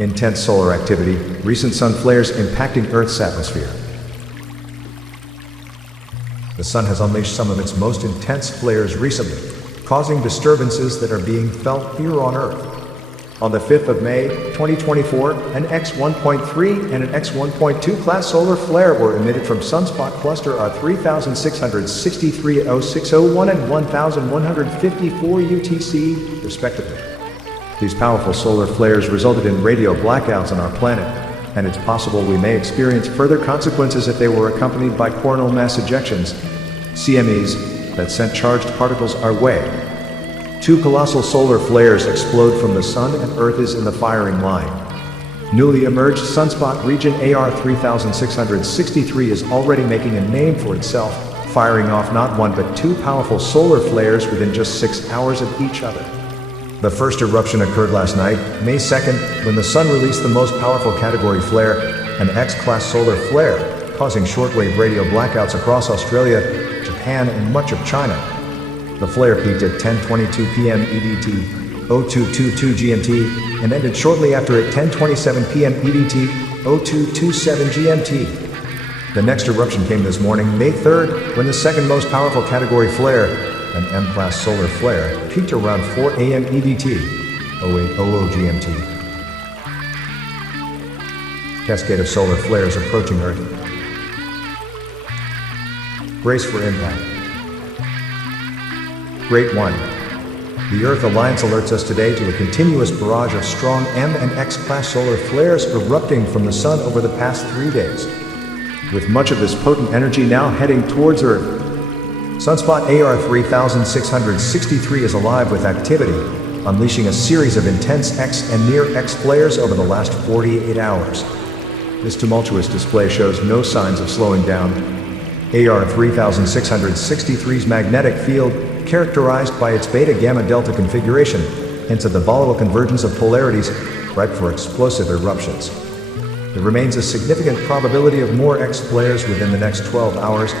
Intense solar activity, recent sun flares impacting Earth's atmosphere. The sun has unleashed some of its most intense flares recently, causing disturbances that are being felt here on Earth. On the 5th of May, 2024, an X1.3 and an X1.2 class solar flare were emitted from sunspot cluster R3663 0601 and 1154 UTC, respectively. These powerful solar flares resulted in radio blackouts on our planet, and it's possible we may experience further consequences if they were accompanied by coronal mass ejections, CMEs, that sent charged particles our way. Two colossal solar flares explode from the sun and Earth is in the firing line. Newly emerged sunspot region AR3663 is already making a name for itself, firing off not one but two powerful solar flares within just 6 hours of each other. The first eruption occurred last night, May 2nd, when the sun released the most powerful category flare, an X-class solar flare, causing shortwave radio blackouts across Australia, Japan, and much of China. The flare peaked at 10:22 p.m. EDT, 0222 GMT, and ended shortly after at 10:27 p.m. EDT, 0227 GMT. The next eruption came this morning, May 3rd, when the second most powerful category flare, an M-class solar flare, peaked around 4 a.m. EDT, 0800 GMT. Cascade of solar flares approaching Earth. Brace for impact. Great 1. The Earth Alliance alerts us today to a continuous barrage of strong M and X-class solar flares erupting from the sun over the past 3 days, with much of this potent energy now heading towards Earth. Sunspot AR3663 is alive with activity, unleashing a series of intense X and near-X flares over the last 48 hours. This tumultuous display shows no signs of slowing down. AR3663's magnetic field, characterized by its beta-gamma-delta configuration, hints at the volatile convergence of polarities, ripe for explosive eruptions. There remains a significant probability of more X flares within the next 12 hours.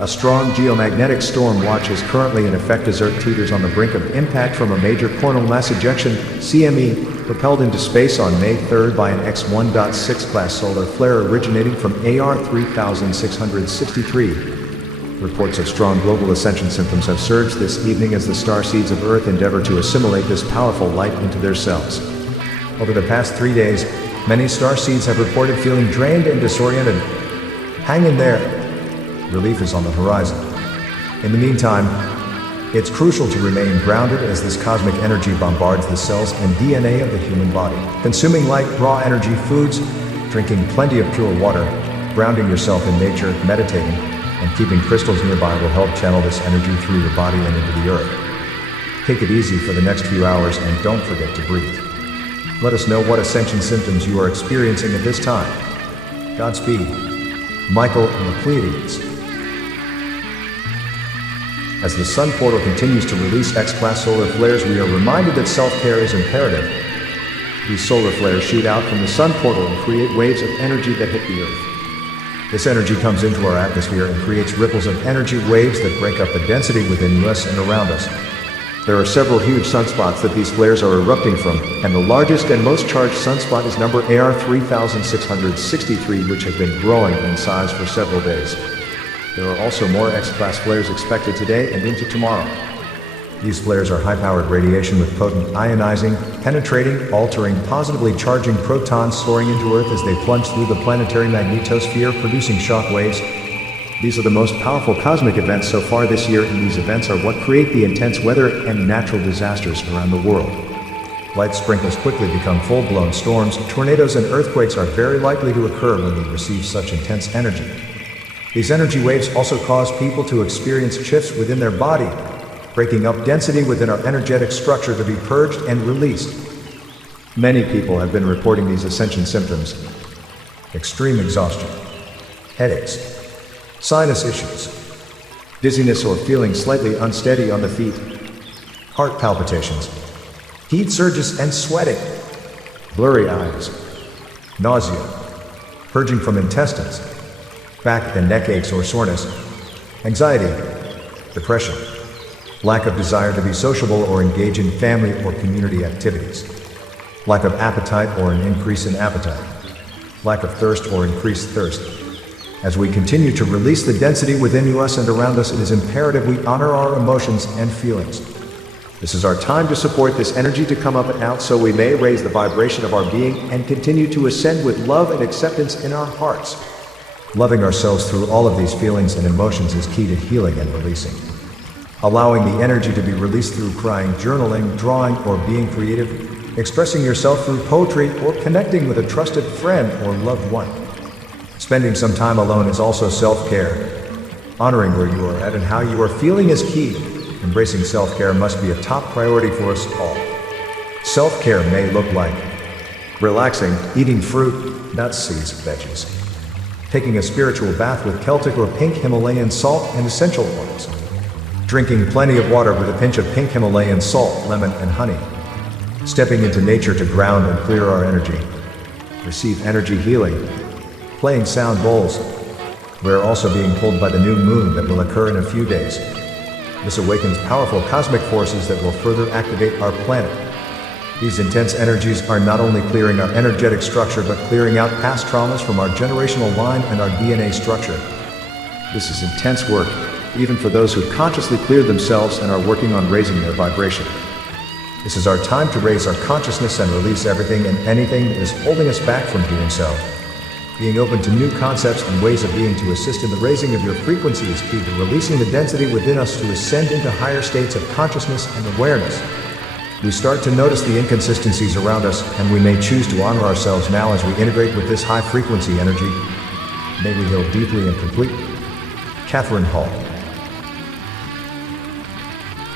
A strong geomagnetic storm watch is currently in effect as Earth teeters on the brink of impact from a major coronal mass ejection, CME, propelled into space on May 3rd by an X1.6 class solar flare originating from AR3663. Reports of strong global ascension symptoms have surged this evening as the starseeds of Earth endeavor to assimilate this powerful light into their cells. Over the past 3 days, many starseeds have reported feeling drained and disoriented. Hang in there. Relief is on the horizon. In the meantime, it's crucial to remain grounded as this cosmic energy bombards the cells and DNA of the human body. Consuming light, raw energy foods, drinking plenty of pure water, grounding yourself in nature, meditating, and keeping crystals nearby will help channel this energy through your body and into the earth. Take it easy for the next few hours and don't forget to breathe. Let us know what ascension symptoms you are experiencing at this time. Godspeed. Michael and the Pleiades. As the sun portal continues to release X-class solar flares, we are reminded that self-care is imperative. These solar flares shoot out from the sun portal and create waves of energy that hit the Earth. This energy comes into our atmosphere and creates ripples of energy waves that break up the density within us and around us. There are several huge sunspots that these flares are erupting from, and the largest and most charged sunspot is number AR3663, which has been growing in size for several days. There are also more X-class flares expected today and into tomorrow. These flares are high-powered radiation with potent ionizing, penetrating, altering, positively charging protons soaring into Earth as they plunge through the planetary magnetosphere, producing shock waves. These are the most powerful cosmic events so far this year, and these events are what create the intense weather and natural disasters around the world. Light sprinkles quickly become full-blown storms. Tornadoes and earthquakes are very likely to occur when we receive such intense energy. These energy waves also cause people to experience shifts within their body, breaking up density within our energetic structure to be purged and released. Many people have been reporting these ascension symptoms: extreme exhaustion, headaches, sinus issues, dizziness or feeling slightly unsteady on the feet, heart palpitations, heat surges and sweating, blurry eyes, nausea, purging from intestines, back and neck aches or soreness, anxiety, depression, lack of desire to be sociable or engage in family or community activities, lack of appetite or an increase in appetite, lack of thirst or increased thirst. As we continue to release the density within us and around us, it is imperative we honor our emotions and feelings. This is our time to support this energy to come up and out so we may raise the vibration of our being and continue to ascend with love and acceptance in our hearts. Loving ourselves through all of these feelings and emotions is key to healing and releasing. Allowing the energy to be released through crying, journaling, drawing, or being creative, expressing yourself through poetry, or connecting with a trusted friend or loved one. Spending some time alone is also self-care. Honoring where you are at and how you are feeling is key. Embracing self-care must be a top priority for us all. Self-care may look like relaxing, eating fruit, nuts, seeds, veggies, taking a spiritual bath with Celtic or pink Himalayan salt and essential oils, drinking plenty of water with a pinch of pink Himalayan salt, lemon, and honey, stepping into nature to ground and clear our energy, receive energy healing, playing sound bowls. We're also being pulled by the new moon that will occur in a few days. This awakens powerful cosmic forces that will further activate our planet. These intense energies are not only clearing our energetic structure but clearing out past traumas from our generational line and our DNA structure. This is intense work, even for those who consciously cleared themselves and are working on raising their vibration. This is our time to raise our consciousness and release everything and anything that is holding us back from doing so. Being open to new concepts and ways of being to assist in the raising of your frequency is key to releasing the density within us to ascend into higher states of consciousness and awareness. We start to notice the inconsistencies around us, and we may choose to honor ourselves now as we integrate with this high frequency energy. May we heal deeply and completely. Catherine Hall.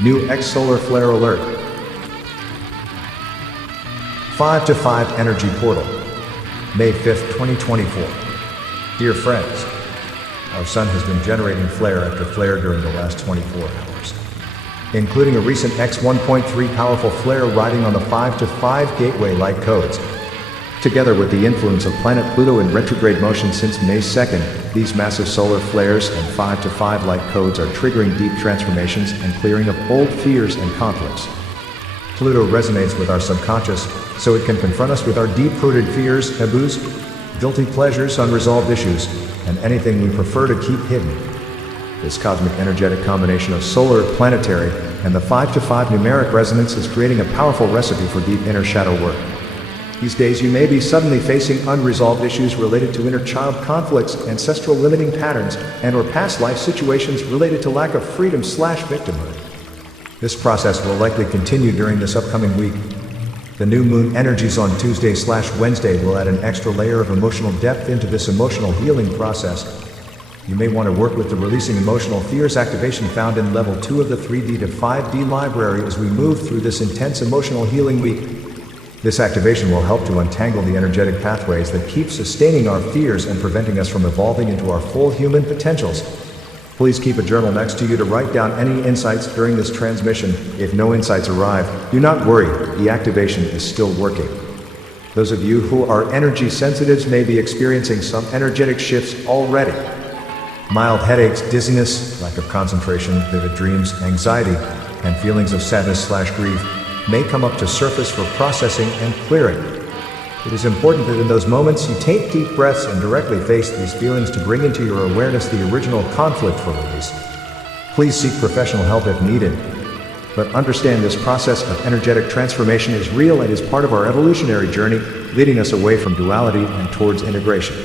New X Solar Flare Alert. 5 to 5 Energy Portal. May 5th, 2024. Dear friends, our sun has been generating flare after flare during the last 24 hours, including a recent X1.3 powerful flare riding on the 5 to 5 gateway light codes. Together with the influence of planet Pluto in retrograde motion since May 2nd, these massive solar flares and 5 to 5 light codes are triggering deep transformations and clearing of old fears and conflicts. Pluto resonates with our subconscious, so it can confront us with our deep-rooted fears, taboos, guilty pleasures, unresolved issues, and anything we prefer to keep hidden. This cosmic energetic combination of solar, planetary, and the 5 to 5 numeric resonance is creating a powerful recipe for deep inner shadow work. These days you may be suddenly facing unresolved issues related to inner child conflicts, ancestral limiting patterns, and/or past life situations related to lack of freedom/victimhood. This process will likely continue during this upcoming week. The new moon energies on Tuesday/Wednesday will add an extra layer of emotional depth into this emotional healing process. You may want to work with the Releasing Emotional Fears activation found in level 2 of the 3D to 5D library as we move through this intense emotional healing week. This activation will help to untangle the energetic pathways that keep sustaining our fears and preventing us from evolving into our full human potentials. Please keep a journal next to you to write down any insights during this transmission. If no insights arrive, do not worry, the activation is still working. Those of you who are energy sensitives may be experiencing some energetic shifts already. Mild headaches, dizziness, lack of concentration, vivid dreams, anxiety, and feelings of sadness/grief may come up to surface for processing and clearing. It is important that in those moments you take deep breaths and directly face these feelings to bring into your awareness the original conflict for release. Please seek professional help if needed. But understand this process of energetic transformation is real and is part of our evolutionary journey, leading us away from duality and towards integration.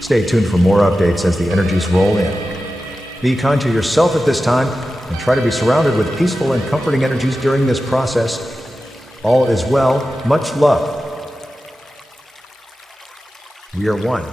Stay tuned for more updates as the energies roll in. Be kind to yourself at this time, and try to be surrounded with peaceful and comforting energies during this process. All is well, much love. We are one.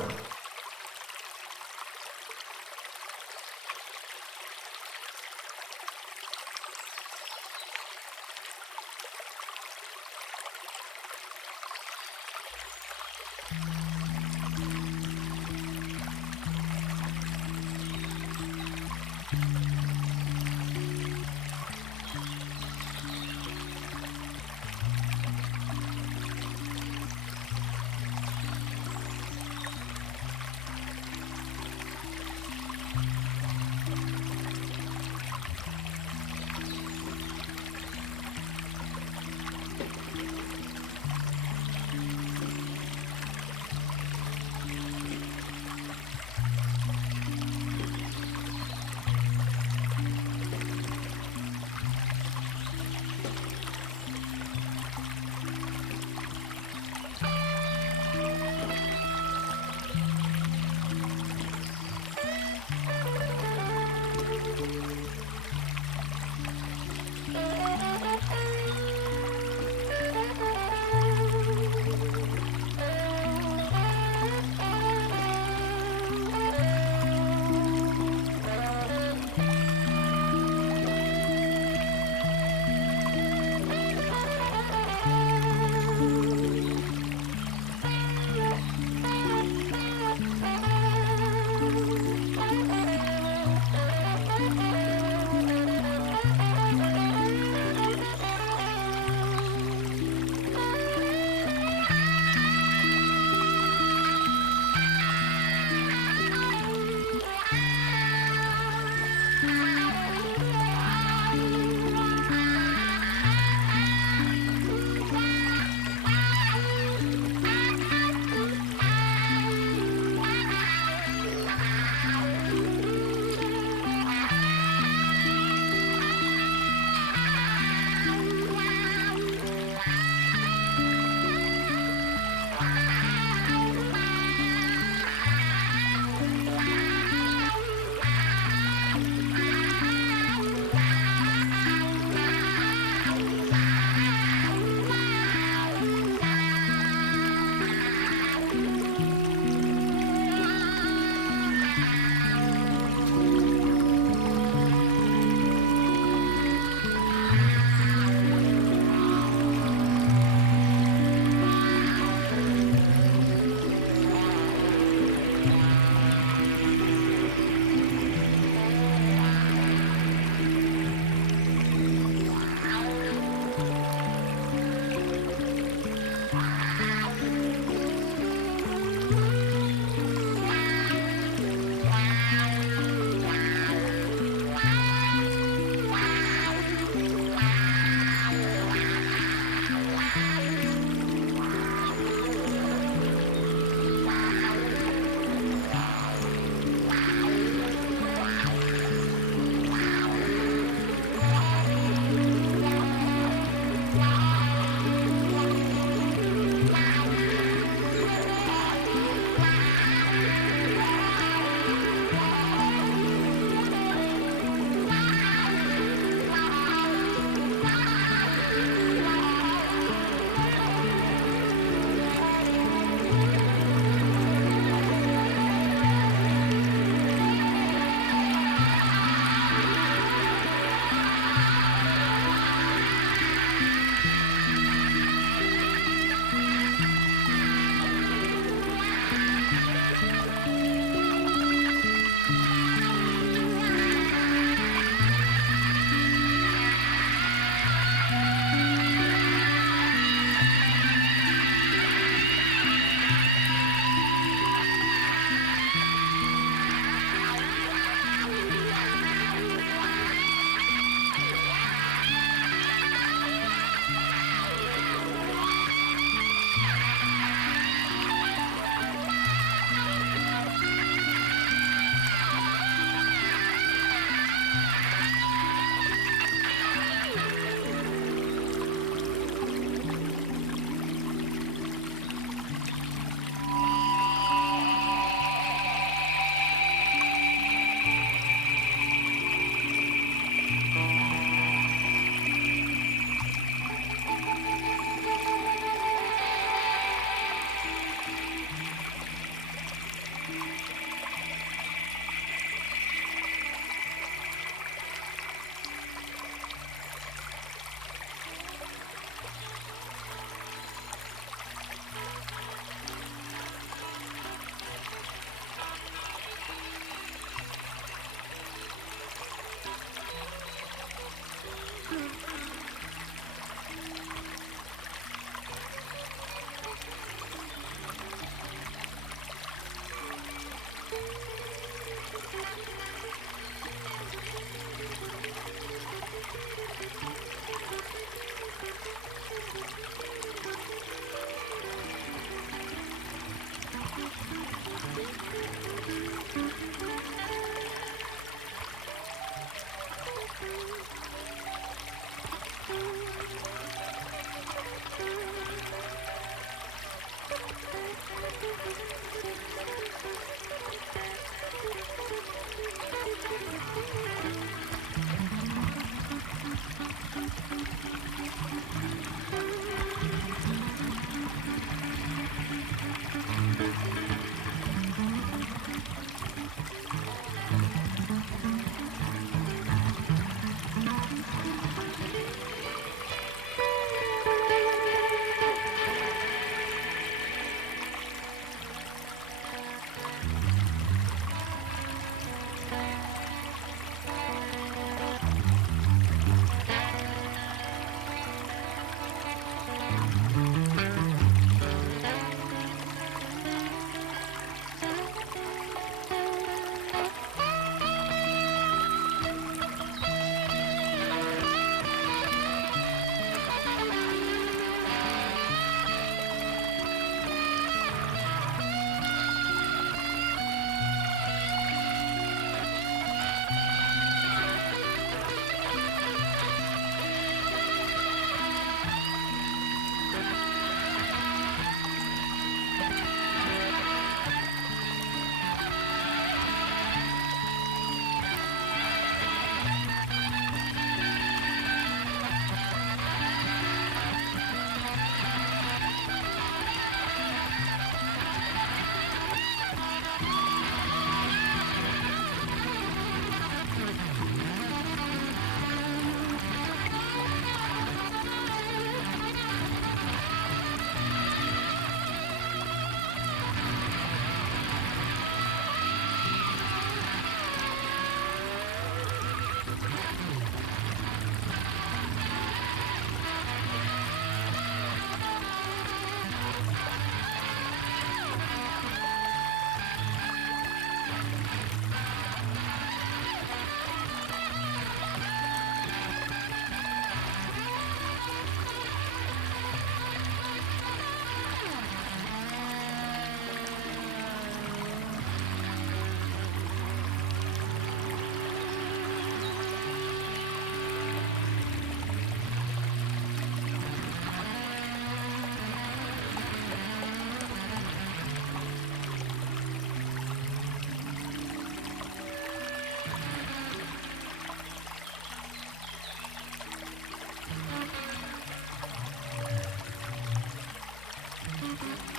Thank you.